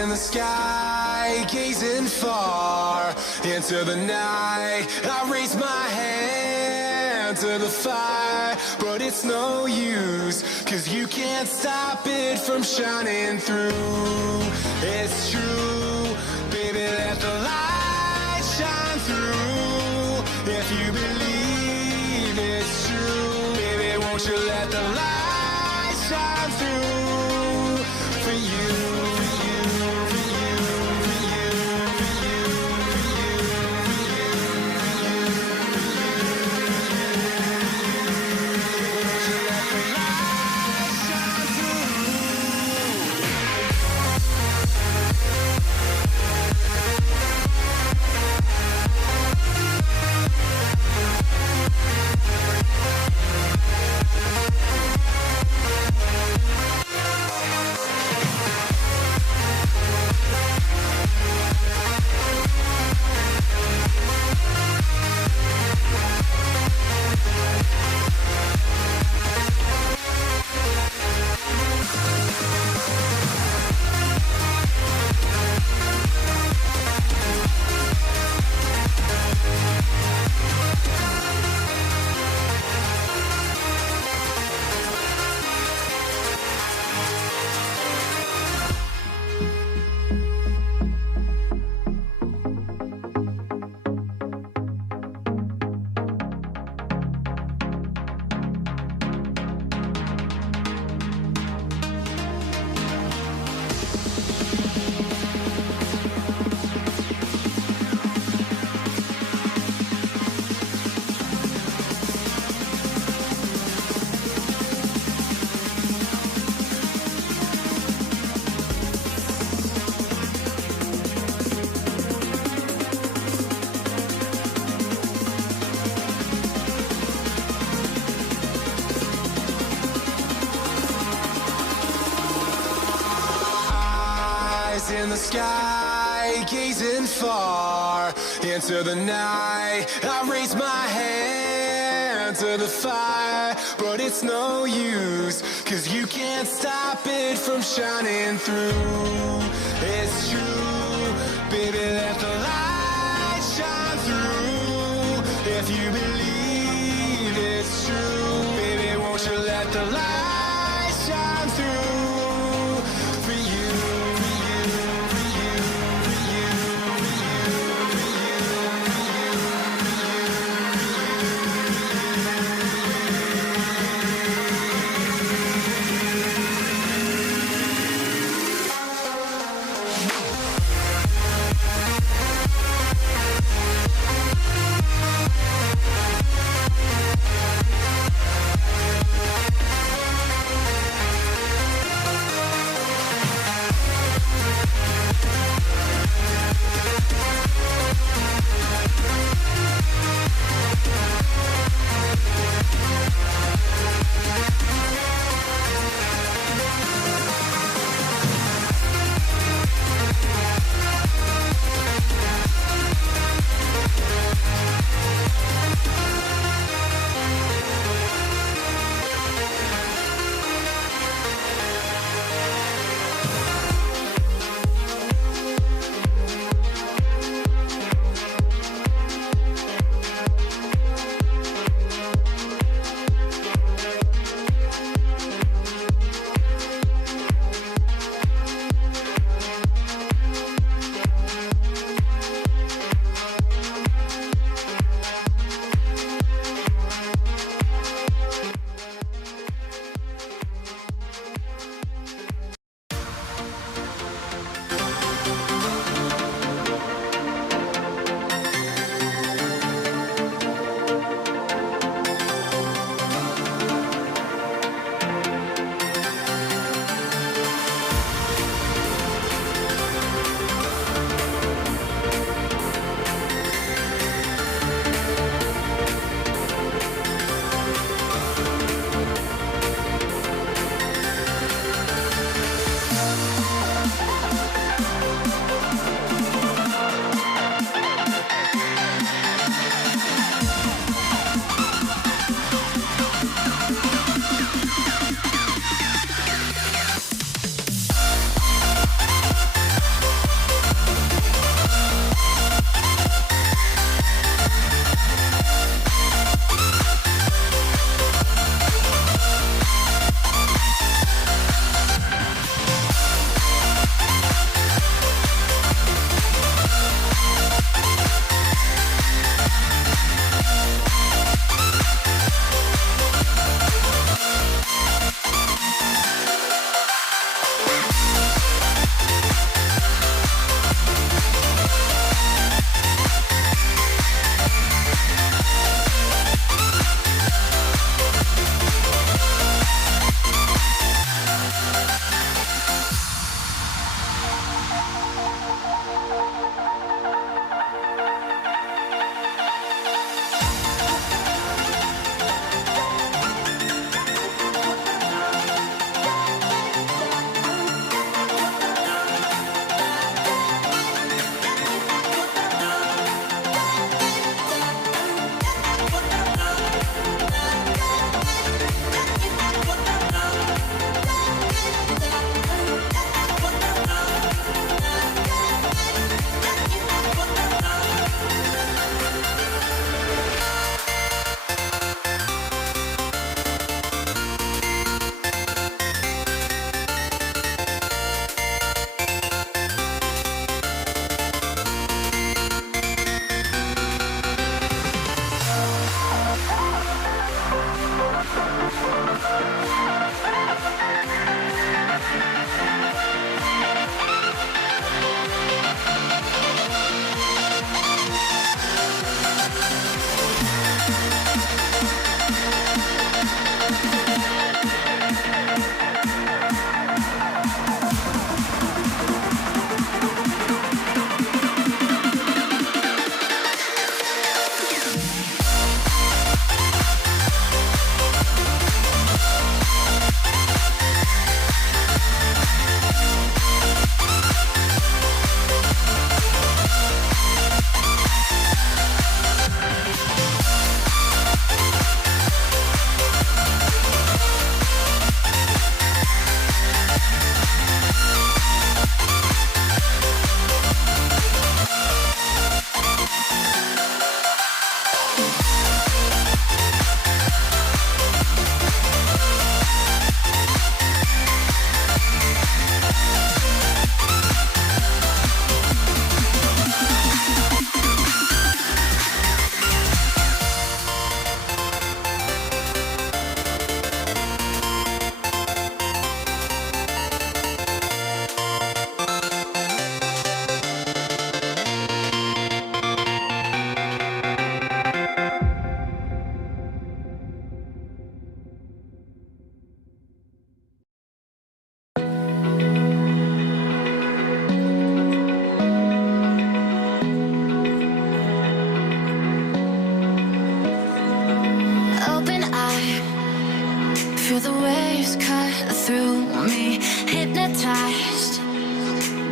in the sky, gazing far into the night. I raise my hand to the fire, but it's no use, 'cause you can't stop it from shining through. It's true, baby, let the light shine through. If you believe it's true, baby, won't you let the light shine through for you, for you, for you, for you, for you, for you, for you, won't you let the light shine through? In the sky, gazing far into the night. I raise my hand to the fire, but it's no use, 'cause you can't stop it from shining through. It's true, baby, let the light shine through. If you believe it's true, baby, won't you let the light shine through for you.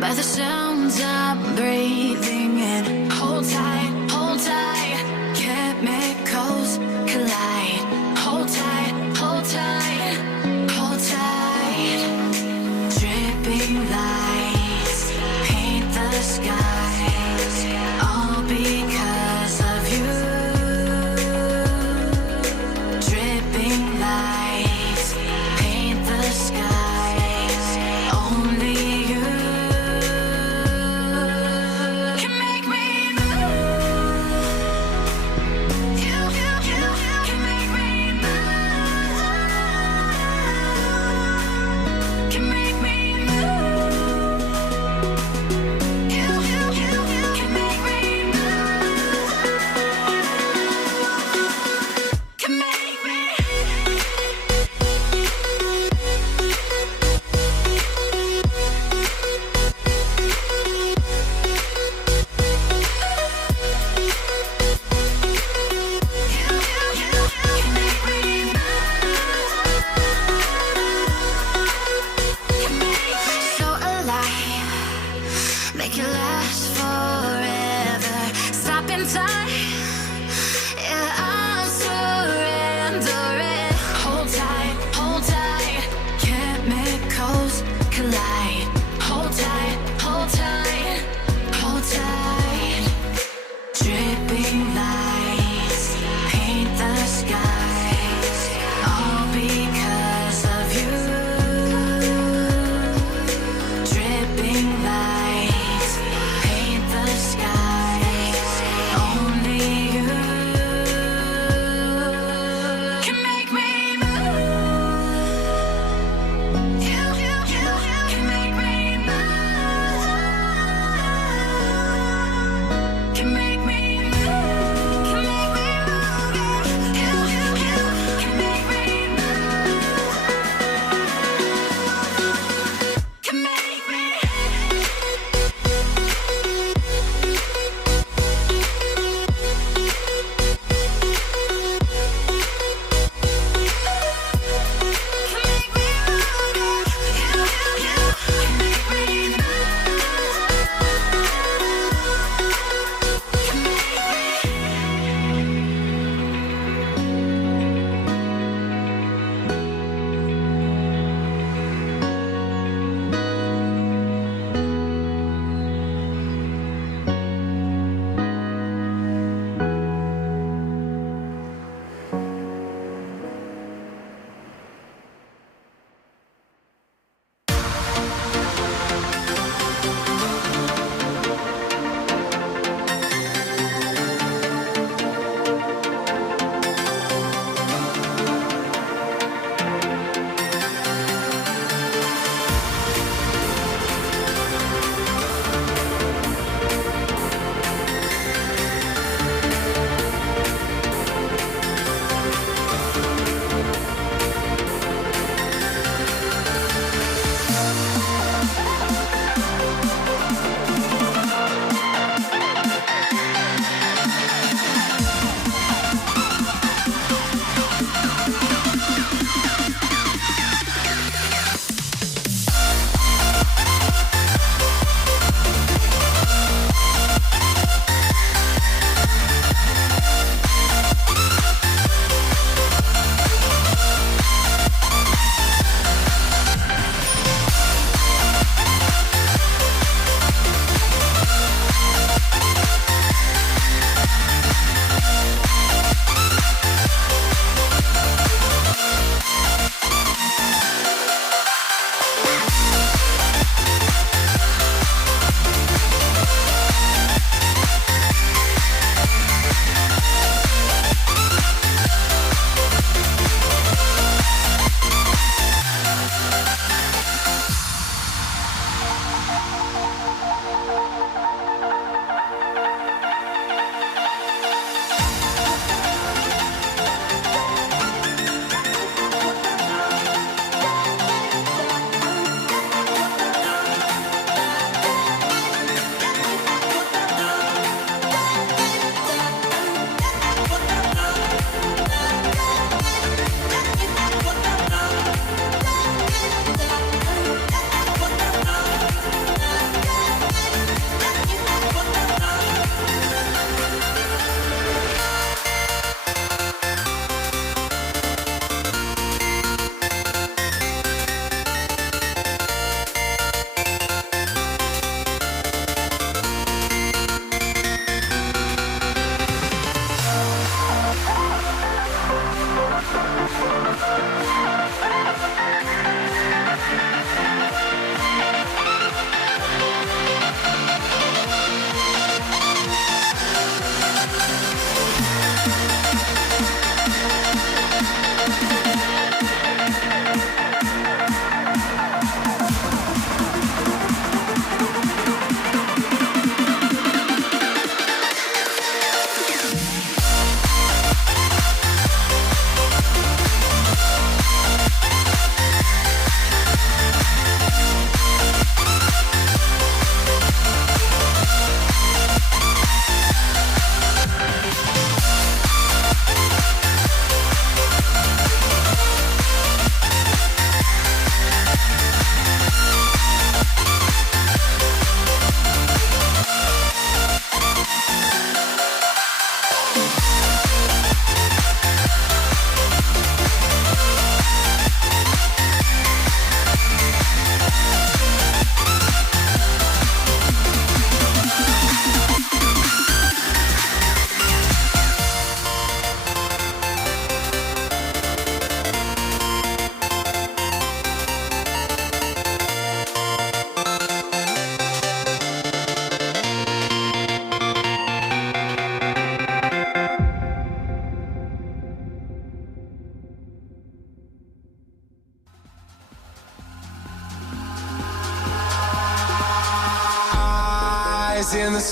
by the sounds I'm breathing in. Hold tight, chemicals collide. Hold tight, hold tight, hold tight. Dripping lights paint the skies, all because of you. Dripping lights paint the skies, only you.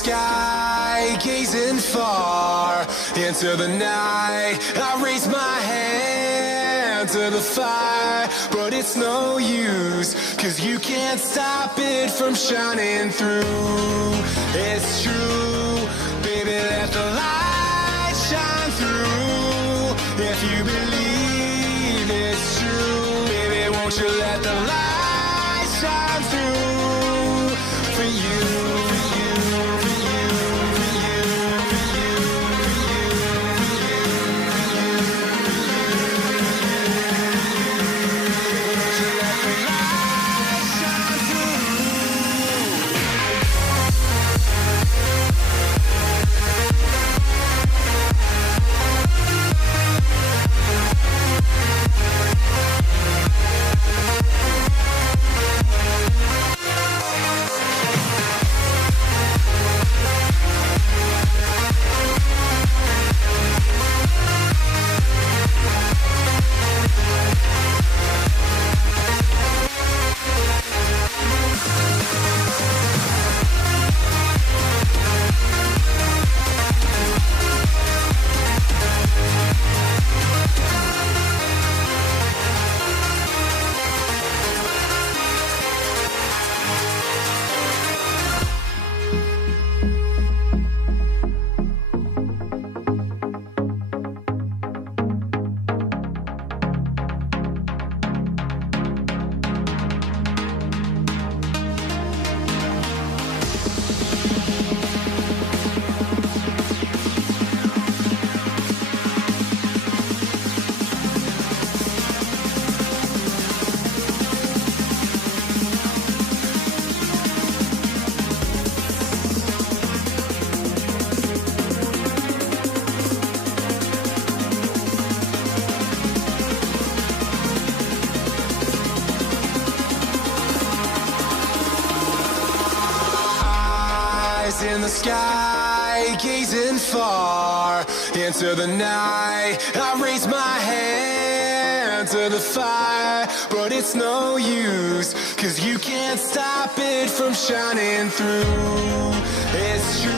sky, gazing far into the night. I raise my hand to the fire, but it's no use, 'cause you can't stop it from shining through. It's true, baby, let the light shine through. If you believe it's true, baby, won't you let the light shine through for you, for you, for you, for you, for you, for you, for you, for you, won't you let the light shine through? In the sky, gazing far into the night. I raise my hand to the fire, but it's no use, 'cause you can't stop it from shining through. It's true.